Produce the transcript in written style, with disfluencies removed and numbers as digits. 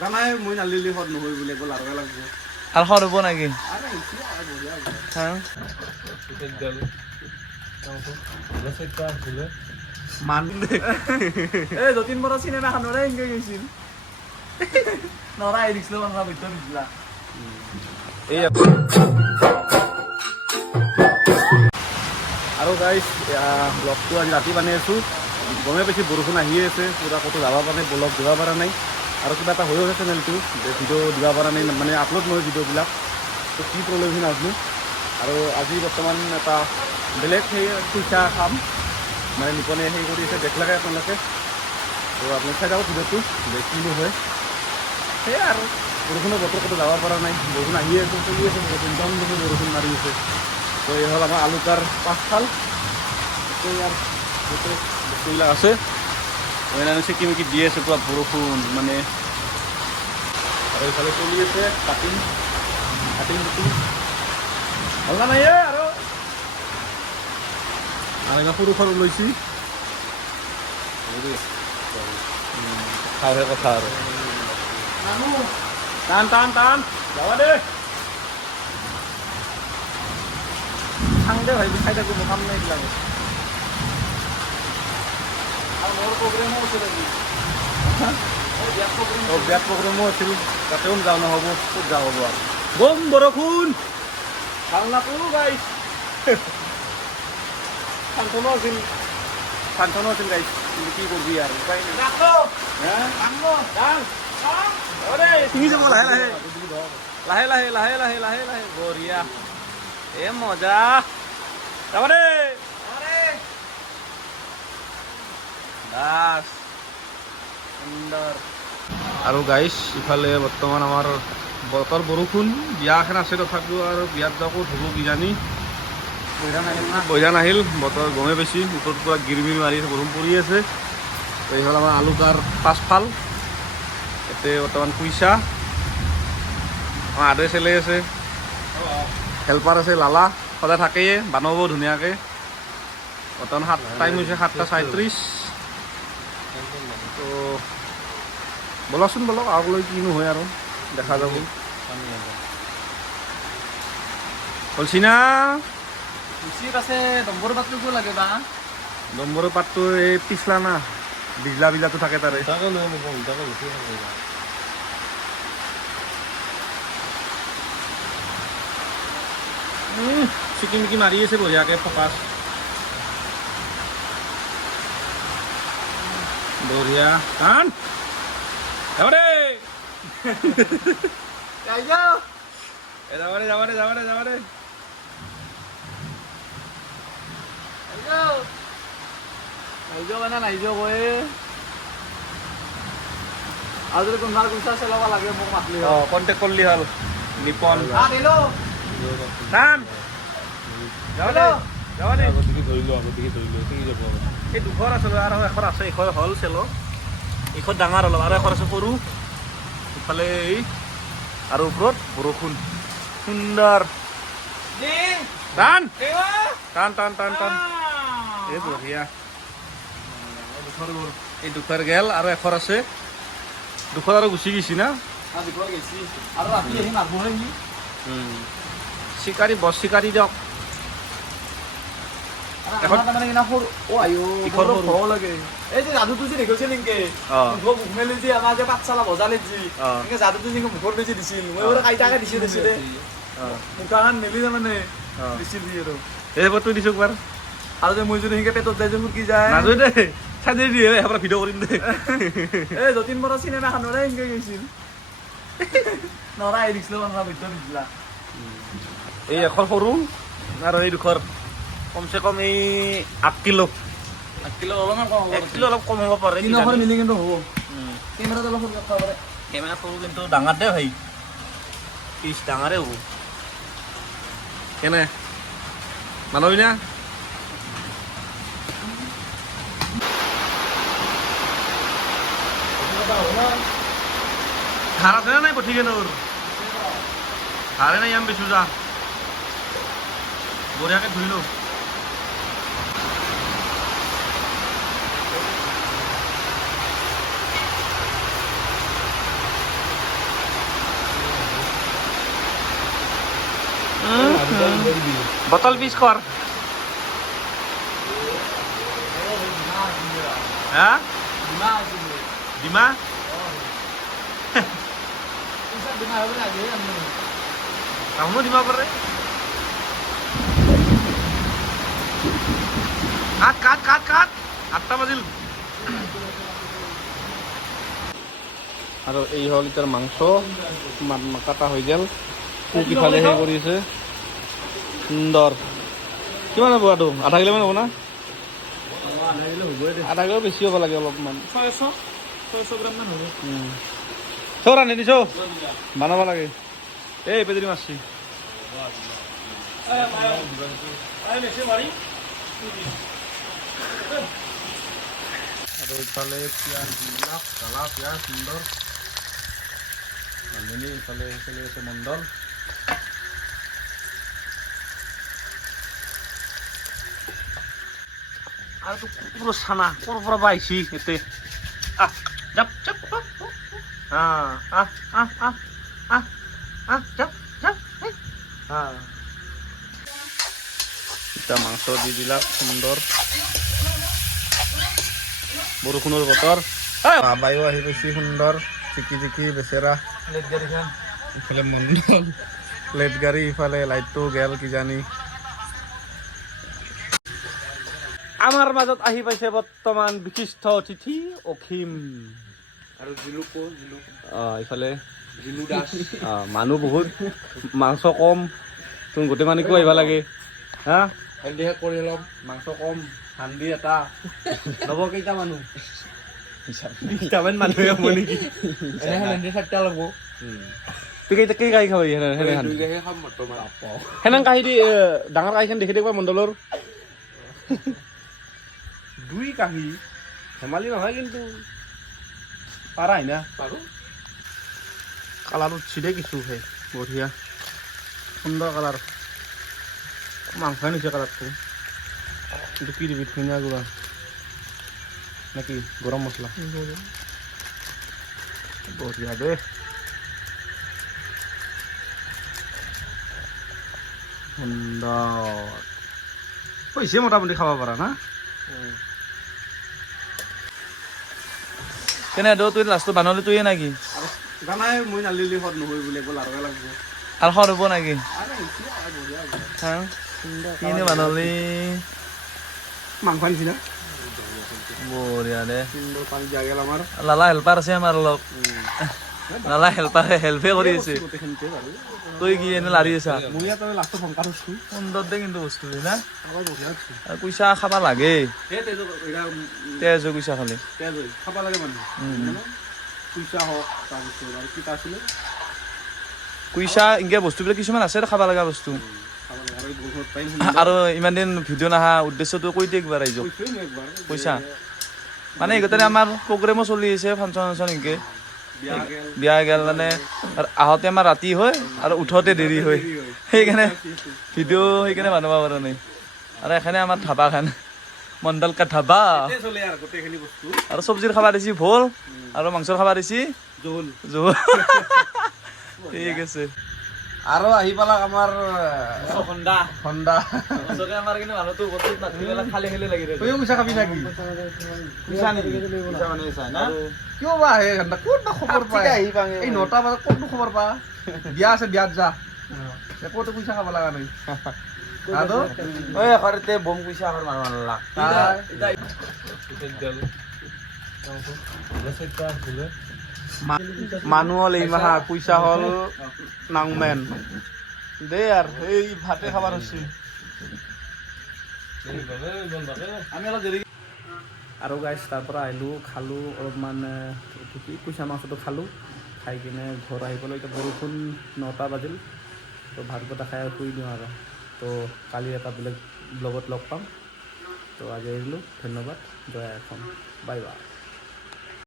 জানাই মই নালিলি হদ নহয় বুলি একো লাৰবা লাগব আৰু হৰ হ'ব নেকি আৰে ইছি বঢ়িয়া হা গেল মান এ যতীন বৰা চিনেমা খানৰে এংগে গৈছিল নৰা এৰিছিল নৰা ভিতৰত দিলা এই আৰু গাইছ ব্লগটো আজি ৰাতি বানাই আছোঁ গমে পাইছোঁ বৰষুণ আহিয়ে আছে পুৰা ক'তো যাব পৰা নাই ব্লগ দিব পৰা নাই আৰু কিবা এটা হৈ আছে চেনেলটো ভিডিঅ' দিব পৰা নাই মানে আপলোড নহয় ভিডিঅ'বিলাক তো কি প্ৰব্লেম হৈছে নাজানো আৰু আজি বৰ্তমান এটা বেলেগ সেই পইচা খাম মানে নিপনে সেই কৰি আছে দেখ লাগে আপোনালোকে তো আপোনালোকে চাই যাব ভিডিঅ'টো কিনো হয় সেয়াই আৰু বৰষুণৰ বতৰ ক'তো যাব পৰা নাই বৰষুণ আহিয়ে আছে চলি আছে বৰষুণ একদম বেছি বৰষুণ মাৰি আছে তো এই হ'ল আমাৰ আলুকাৰ পাঁচফাল ইয়াৰ গোটেই বস্তুবিলাক আছে চিকিমিকি দি আছে পুৰা বৰষুণ মানে আৰু এইফালে চলি আছে কাটিং কুটিং ভাল নাই আৰু এনেকৈ সৰু সৰু লৈছি খাওঁহে কথা আৰু টান টান টান যাবা দে খাং দে ভাবি খাই থাকোঁ মোৰ কাম নাই এইবিলাকে আৰু মোৰ প্ৰগ্ৰেমো আছে নেকি বিয়াত প্ৰগ্ৰেমো আছিল তাতেও যাওঁ নহ'ব ক'ত যাওঁ হ'ব আৰু বম বৰষুণ ভাল নাপালোঁ গাইছ ফাংচনো আছিল গাইছ কিন্তু কি কৰিবি আৰু উপায় নাই তুমি যাব লাহে লাহে বঢ়িয়া এ মজা যাব দে দাস সুন্দৰ আৰু গাইছ ইফালে বৰ্তমান আমাৰ বতৰ বৰষুণ বিয়া এখন আছে তথাপিও আৰু বিয়াত যাওঁ ক'ত হ'ব কিজানি বৈধা নাহিল বতৰ গমে পাইছি ওপৰত পূৰা গিৰমিৰ মাৰি আছে বৰষুণ পৰি আছে তো এই হ'ল আমাৰ আলুকাৰ পাঁচফাল ইয়াতে বৰ্তমান পইচা আমাৰ আদে চেলে আছে হেল্পাৰ আছে লালা সদায় থাকেই বনাব ধুনীয়াকৈ বৰ্তমান টাইম হৈছে 7:37 তো বলকচোন বলক আগলৈ কিনো হয় আৰু দেখা যাব হলছি না উচিত আছে দম্বৰ পাতটো লাগে বা দম্বৰৰ পাতটো এই পিছলা না বিজলাটো থাকে তাৰে চিকিমিকি মাৰি আছে বঢ়িয়াকৈ ফকাচ বঢ়িয়া কাণ যাব দে যাব দে নাইজ কয় আৰু যদি কোনোবা পইচা চলাব লাগে মোক মাতলি কণ্টেক্ট কৰিলি হ'ল নিপন এই দুখৰ আছে আৰু এখন আছে এখন হ'ল চেলো এইখন ডাঙৰ অলপ আৰু এখন আছে সৰু ইফালে আৰু ওপৰত বৰষুণ সুন্দৰ টান টান টান টান টান এই বঢ়িয়া এই দুখৰ গেল আৰু এখন আছে দুখৰ আৰু গুচি গৈছি না চিকাৰী বছ চিকাৰী দিয়ক আৰু যে মই যদি পেটত যাই যে ফুৰকি যায় নাযায় দে চাই দিয়ে ভিডিঅ' কৰিম দে এই যতীন বৰা চিনেমা খানৰে এংগে গৈছিল নৰা এৰিছিল নৰা ভিতৰত দিলা এই এখন সৰু আৰু এই দুখৰ কমচে কম এই 8 কিলো অলপ কম হ'ব পাৰে মিলি কিন্তু হ'ব কেমেৰাটো অলপ সৰু খাব পাৰে কেমেৰা সৰু কিন্তু ডাঙৰ দে ভাই পিচ ডাঙৰে হ'ব কেনে মানবি না ধার আছে না নাই পঠিয়ে নোর ধারে নাই আমি বেচু যা বঢ়িয়াকে ধুই লো বটল পিস কর হ্যাঁ ডিমা কামনো ডিমা পাৰে কাট 8টা বাজিল আৰু এই হ'ল এতিয়া মাংস কাটা হৈ গ'ল কুক ইফালে সেই কৰিছে সুন্দৰ কিমান হ'ব আৰু আধা কিলোমান হ'ব না আধা কিলো বেছি হ'ব লাগে অলপমান 600 গ্ৰামমান হ'ব চৌ ৰান্ধি দিছ বনাব লাগে এই পেজৰি মাছছি আৰু ইফালে পিঁয়াজ বিলাক জ্বলা পিঁয়াজ সুন্দৰ ৰান্ধনি ইফালে চলি আছে মণ্ডল আৰু তো পুৰো ছানা কোন পৰা পাইছি এতে আহ জাপ জাপ জাপ জাপ এতিয়া মাংস দি দিলাক সুন্দৰ বৰষুণৰ বতৰ বাবায়ো আহি পাইছে সুন্দৰ চিকি চিকি বেচেৰা ইফালে মণ্ডল লেট গাড়ী ইফালে লাইটটো গেল কিজানি আমাৰ মাজত আহি পাইছে বৰ্তমান বিশিষ্ট অতিথি অসীম আৰু জিলুকো ইফালে জিলু দাস মানুহ বহুত মাংস কম তুমি গোটেই মানুহকো আহিব লাগে হা সন্ধিয়া কৰি ল'ম মাংস কম হান্দি এটা ল'ব কেইটা মানুহ 20টামান মানুহে হ'ব নেকি সন্ধিয়া 7টা ল'ব তুই কেই কাঁহী খাবি দুই গাহে খাম বৰ্তমান সেনেং কাঁহী দি ডাঙৰ কাঁহীখন দেখি দেখুৱা মণ্ডলৰ 2 কাঁহী ধেমালি নহয় কিন্তু পাৰা না পাৰোঁ কালাৰ উঠছি দেই কিছু সেই বঢ়িয়া সুন্দৰ কালাৰ মাংসই নিছে কালাৰটো কিন্তু কি দিবি ধনিয়া গুড়া নাকি গৰম মছলা বঢ়িয়া দেই সুন্দৰ পইচা মোটামুটি খাব পাৰা না কেনে তুই লাষ্টত বানলি তুইয়ে নাকি জানাই মই নালিলি সদ নহয় বুলি একবাৰ লাৰবা লাগব আৰু সদ হ'ব নাকি কিনে বানলি মাংস নিচিনা বঢ়িয়া দে সুন্দৰ পানী দিয়া গেল আমাৰ লালা হেল্পাৰ আছে আমাৰ অলপ লালা হেল্পে কৰি আছে গোটেইখিনিতে বাৰু তই কি এনে লাৰি আছা মই ইয়াত লাষ্টত ভংকা থৈছো সুন্দৰ দে কিন্তু বস্তু না খাব বঢ়িয়া হৈছে আৰু পইচা খাবা লাগে তেজ হৈ পইচা খালি তেজ হৈ খাব লাগে মানুহ পইচা হওক তাৰপিছত আৰু কিটা আছিলে পইচা এনেকৈ বস্তুবিলাক কিছুমান আছে খাব লগা বস্তু খাব লাগে আৰু বহুত টাইম আৰু ইমান দিন ভিডিঅ' নহা উদ্দেশ্যটো কৈ দিয়ে একবাৰ আহিছ কৈছোৱে মই একবাৰ পইচা মানে এইগতে আমাৰ প্ৰগ্ৰেমো চলি আছে ফাংচন এনেকৈ বিয়া গেল বিয়া গেল মানে আহোঁতে আমাৰ ৰাতি হয় আৰু উঠোতে দেৰি হয় সেইকাৰণে ভিডিঅ' সেইকাৰণে বনাব পৰা নাই আৰু এখানে আমাৰ ধাবা খান মণ্ডল কা ধাবা চলে আৰু গোটেইখিনি বস্তু আৰু চব্জিৰ খাবা দিছি ভোল আৰু মাংসৰ খাবা দিছি জোল জোল ঠিক আছে আৰু আহি পালাক আমাৰ হণ্ডা হণ্ডা আমাৰ কিন্তু মানুহটো বস্তুত খালি খালি লাগি থাকে তইও পইচা খাবি নাকি পইচা নেকি পইচা মানে চাই না কিয় বা আহে ঘণ্টা ক'ত খবৰ পায় এই 9টা বজাত ক'তনো খবৰ পা বিয়া আছে বিয়াত যা ক'তো পইচা খাব লগা নাই আৰু ঐ ঘৰতে বম পইচা আমাৰ মাৰব নালাগ মানুহ হ'ল এই মাহা পইচা হ'ল নাংমেন দেই আৰু এই ভাতে খাবাৰ হৈছে আমি অলপ দেৰি আৰু গাইছ তাৰ পৰা আহিলোঁ খালোঁ অলপমান কুইছা মাংসটো খালোঁ খাই কিনে ঘৰ আহি পেলাই এতিয়া বৰষুণ 9টা বাজিল তো ভাত বটা খাই শুই দিওঁ আৰু তো কালি এটা বেলেগ ব্লগত লগ পাম তো আজি আহিলোঁ ধন্যবাদ জয় অসম বাই বাই